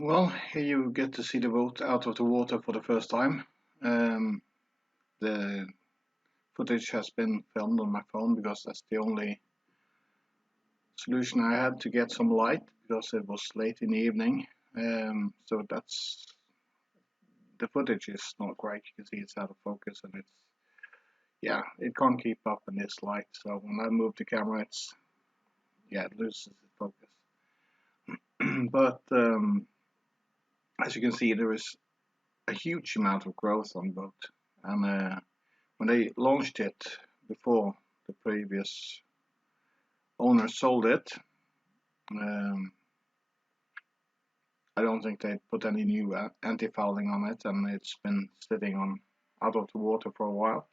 Well, here you get to see the boat out of the water for the first time. Um, the footage has been filmed on my phone because that's the only solution I had to get some light because it was late in the evening. So that's the footage is not great. You can see it's out of focus and it's yeah, it can't keep up in this light. So when I move the camera, it loses its focus. But as you can see, there is a huge amount of growth on the boat, and when they launched it before the previous owner sold it, um, I don't think they put any new anti-fouling on it, and it's been sitting on out of the water for a while.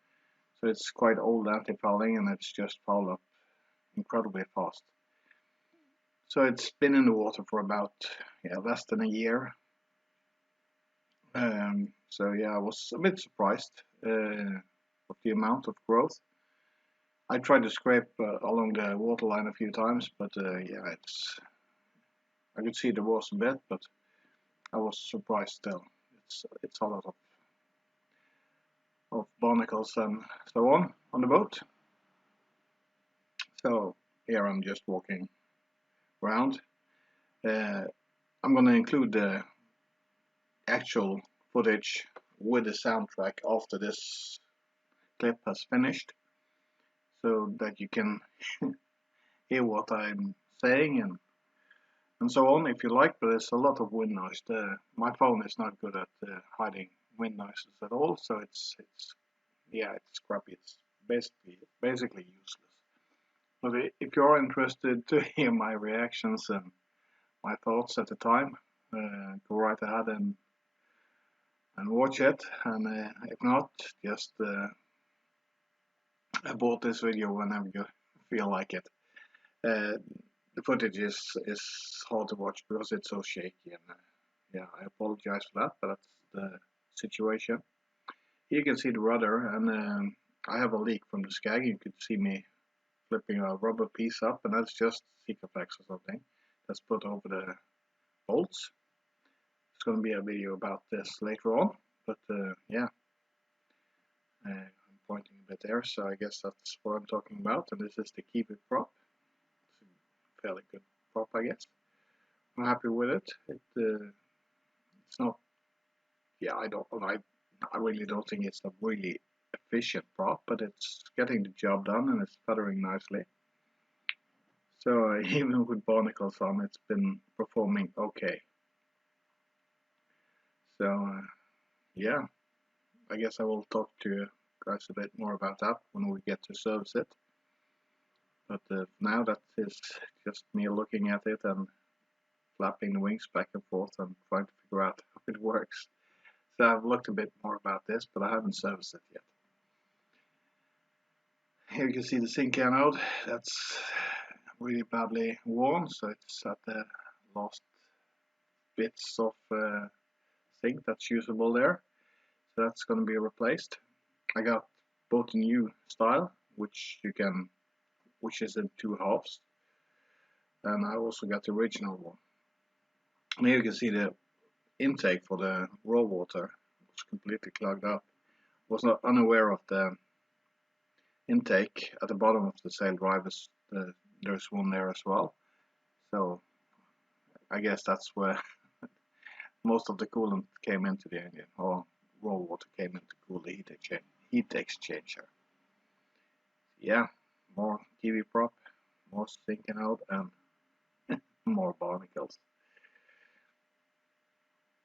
So it's quite old anti-fouling, and it's just fouled up incredibly fast. So it's been in the water for about less than a year. So yeah, I was a bit surprised of the amount of growth. I tried to scrape along the waterline a few times, but yeah, I could see there was a bit, but I was surprised still. It's a lot of barnacles and so on the boat. So here I'm just walking around. Uh, I'm gonna include the actual footage with the soundtrack after this clip has finished, so that you can hear what I'm saying and so on if you like. But there's a lot of wind noise. My phone is not good at hiding wind noises at all, so it's crappy. It's basically useless. But if you're interested to hear my reactions and my thoughts at the time, go right ahead and watch it. And if not, just abort this video whenever you feel like it. Uh, the footage is hard to watch because it's so shaky, and yeah, I apologize for that, but that's the situation. Here you can see the rudder, and I have a leak from the Skag. You could see me flipping a rubber piece up, and that's just Sikaflex or something that's put over the bolts. There's going to be a video about this later on, but yeah, I'm pointing a bit there, so I guess that's what I'm talking about. And this is the Kiwi prop. It's a fairly good prop, I guess. I'm happy with it. It's not. Yeah, I really don't think it's a really efficient prop, but it's getting the job done and it's feathering nicely. So even with barnacles on, it's been performing okay. So yeah, I guess I will talk to you guys a bit more about that when we get to service it. But now that is just me looking at it and flapping the wings back and forth and trying to figure out how it works. So I've looked a bit more about this, but I haven't serviced it yet. Here you can see the zinc anode. That's really badly worn, so it's at the last bits of zinc that's usable there. So that's going to be replaced. I got both the new style, which is in two halves, and I also got the original one. And here you can see the intake for the raw water was completely clogged up. Was not unaware of the intake at the bottom of the sail drivers. There's one there as well. So I guess that's where most of the coolant came into the engine, or raw water came in to cool the heat exchanger. Yeah, more Kiwi prop, more sinking out, and more barnacles.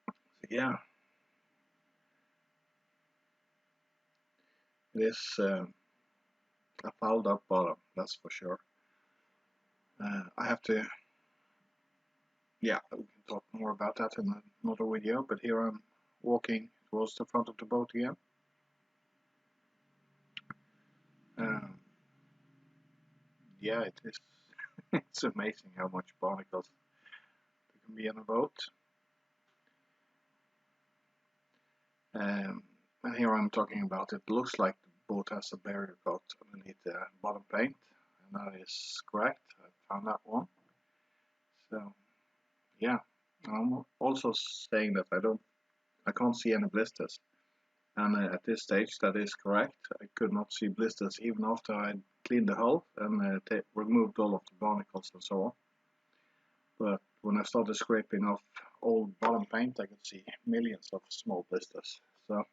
So yeah, it is a fouled up bottom, that's for sure. I have to, yeah, we can talk more about that in another video, but here I'm walking towards the front of the boat again. Um, yeah, it is. It's amazing how much barnacles there can be in a boat. And here I'm talking about it looks like the boat has a barrier coat underneath the bottom paint, and that is correct. I found that one. So yeah, I'm also saying that I can't see any blisters, and at this stage that is correct. I could not see blisters even after I cleaned the hull and removed all of the barnacles and so on. But when I started scraping off old bottom paint, I could see millions of small blisters. So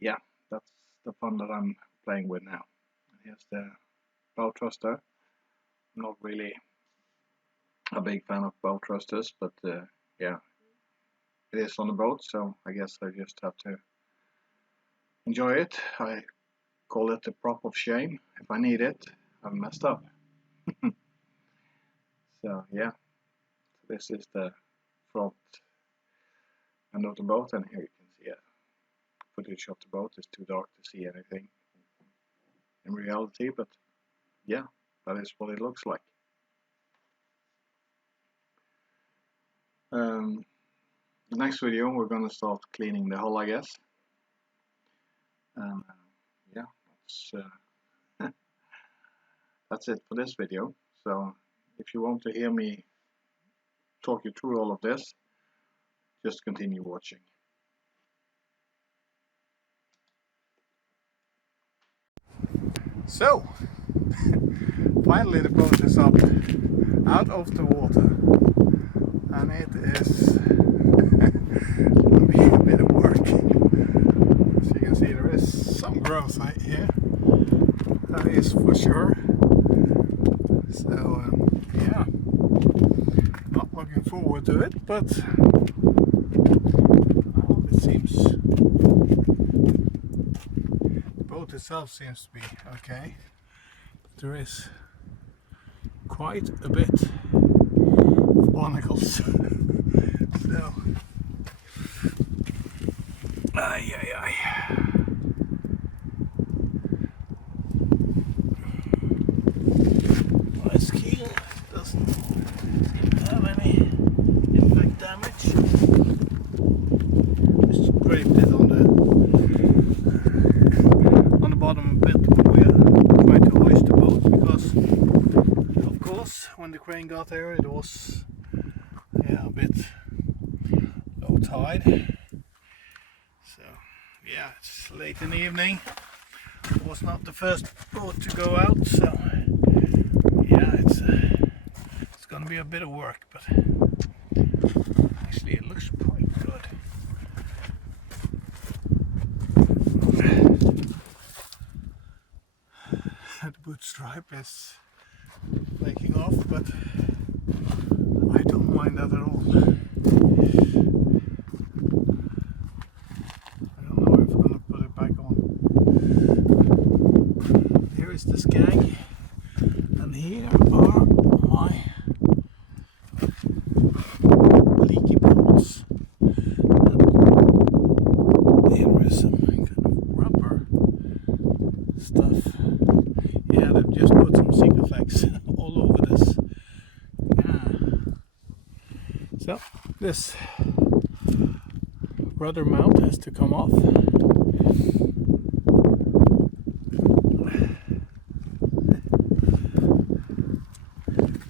yeah, that's the fun that I'm playing with now. Here's the bow thruster. I'm not really a big fan of bow thrusters, but yeah, it is on the boat, so I guess I just have to enjoy it. I call it the prop of shame. If I need it, I've messed up. So yeah, this is the front end of the boat, and here you can see footage of the boat. It's too dark to see anything in reality, but yeah, that is what it looks like. The next video we're gonna start cleaning the hull, I guess. Yeah, that's it for this video. So if you want to hear me talk you through all of this, just continue watching. So finally the boat is up out of the water, and it is will be a bit of work. As you can see, there is some growth right here, that is for sure. So yeah, not looking forward to it, but well, it seems the boat itself seems to be okay. There is quite a bit of barnacles. So ay. This keel doesn't seem to have any impact damage. Just scraped it on the bottom a bit when we are trying to hoist the boat, because of course when the crane got there it was a bit low tide. So yeah, it's late in the evening. It was not the first boat to go out, so yeah, it's gonna be a bit of work, but actually it looks quite good. The boot stripe is breaking off, but I don't mind that at all. I don't know if I'm gonna put it back on. Here is the skag, and here are my leaky bolts. And here is some kind of rubber stuff. Yeah, they've just put some Sikaflex all over this. Yeah. So this rudder mount has to come off.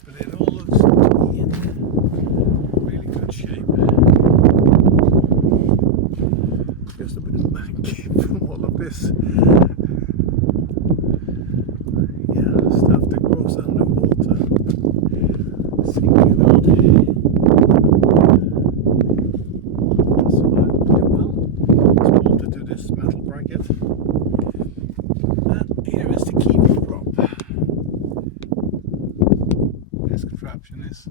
But it all looks to be in really good shape. Just a bit of bank from all of this stuff that grows underwater. Sinking it out. That's fine, pretty well. It's bolted to this metal bracket. And here is the kiwi prop. This contraption is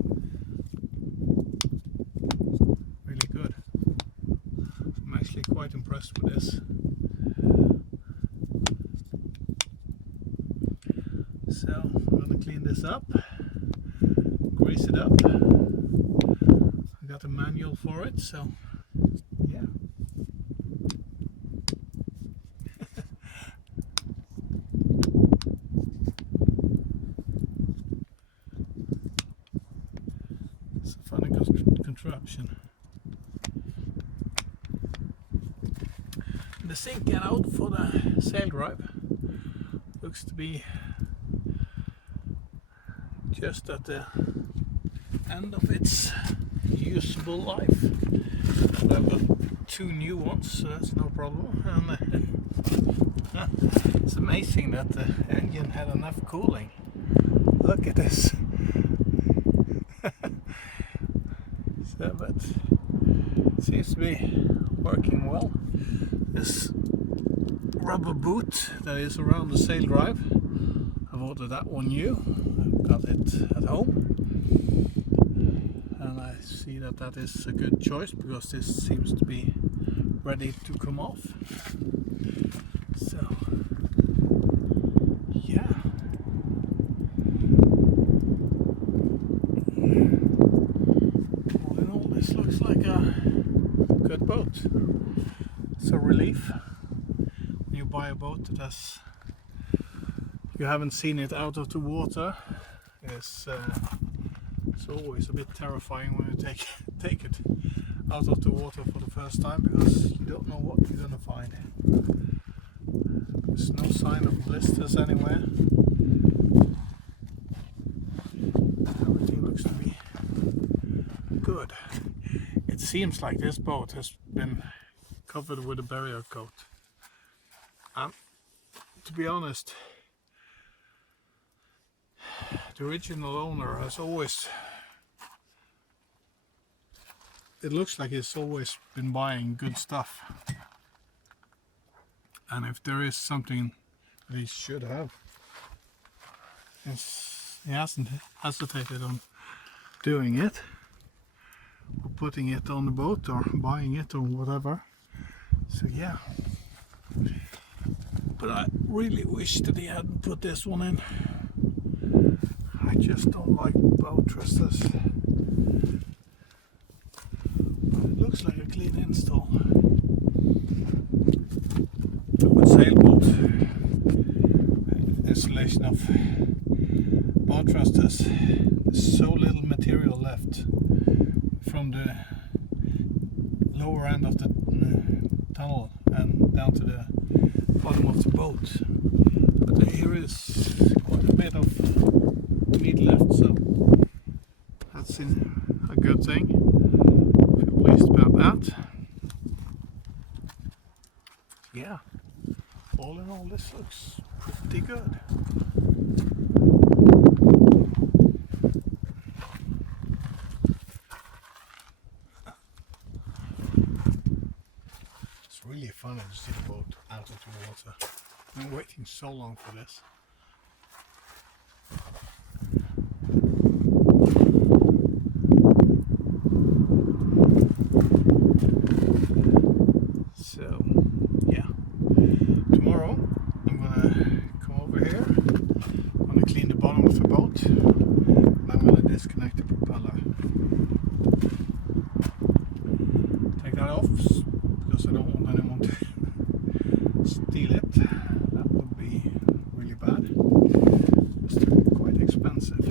really good. I'm actually quite impressed with this. So I'm going to clean this up, grease it up. I got a manual for it, so yeah. It's a funny contraption. The sink get out for the sail drive looks to be just at the end of its usable life. But I've got 2 new ones, so that's no problem. And it's amazing that the engine had enough cooling. Look at this. So, but seems to be working well. This rubber boot that is around the sail drive, I've ordered that one new. I've got it at home, and I see that that is a good choice because this seems to be ready to come off. So yeah, all in all, this looks like a good boat. It's a relief when you buy a boat that has, you haven't seen it out of the water. It's always a bit terrifying when you take it out of the water for the first time, because you don't know what you're gonna find. There's no sign of blisters anywhere. Everything looks to be good. It seems like this boat has been covered with a barrier coat. To be honest, the original owner has always, it looks like he's always been buying good stuff. And if there is something that he should have, he hasn't hesitated on doing it, or putting it on the boat, or buying it, or whatever. So yeah. But I really wish that he hadn't put this one in. I just don't like bow thrusters. But it looks like a clean install. With sailboat installation of bow thrusters, there's so little material left from the lower end of the tunnel and down to the bottom of the boat. But here is quite a bit of meat left, so that's a good thing. I feel pleased about that. Yeah, all in all, this looks pretty good. It's really funny to see the boat out of the water. I've been waiting so long for this. So yeah, tomorrow I'm gonna come over here, I'm gonna clean the bottom of the boat, and I'm gonna disconnect the propeller. Take that off because I don't want anyone to steal it. That would be really bad. It's quite expensive.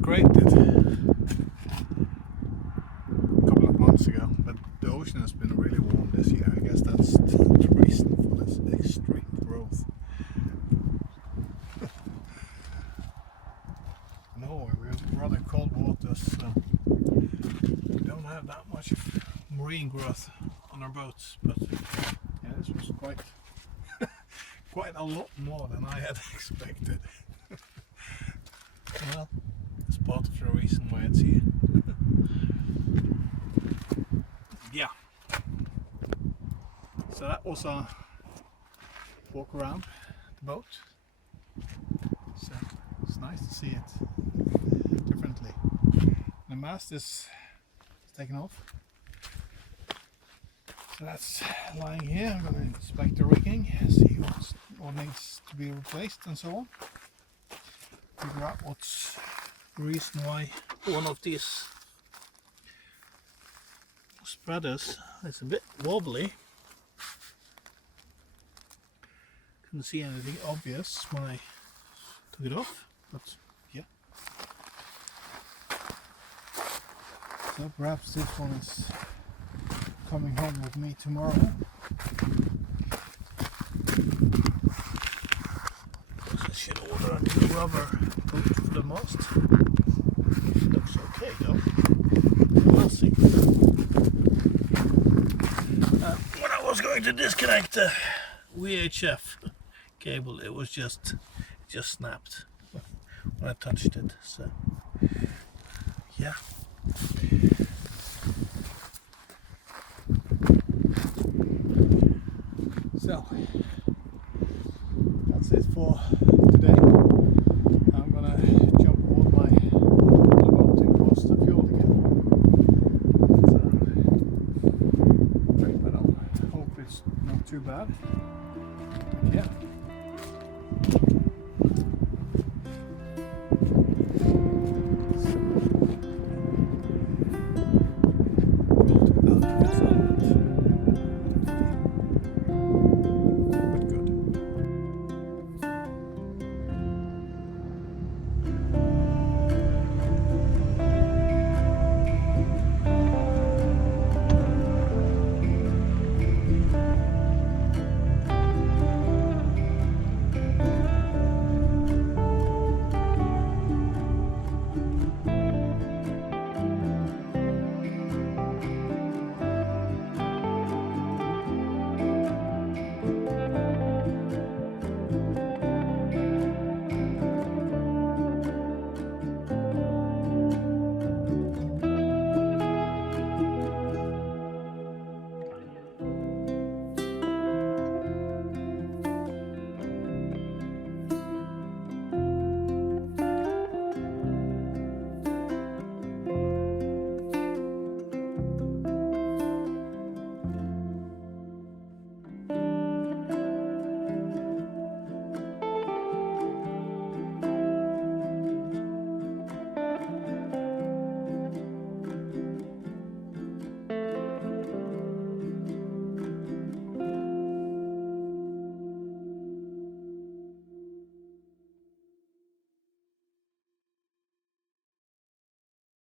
Great a couple of months ago, but the ocean has been really warm this year. I guess that's the reason for this extreme growth. No, we have rather cold waters, so we don't have that much marine growth on our boats. But yeah, this was quite quite a lot more than I had expected. Well, it's part of the reason why it's here. Yeah. So that was a walk around the boat. So it's nice to see it differently. The mast is taken off. So that's lying here. I'm going to inspect the rigging, see what needs to be replaced and so on. Figure out what's the reason why one of these spreaders is a bit wobbly. Couldn't see anything obvious when I took it off, but yeah. So perhaps this one is coming home with me tomorrow. I should order a new rubber boot for the mast. Looks okay though. We'll see. When I was going to disconnect the VHF cable, it was just snapped when I touched it. So yeah. So that's it for today.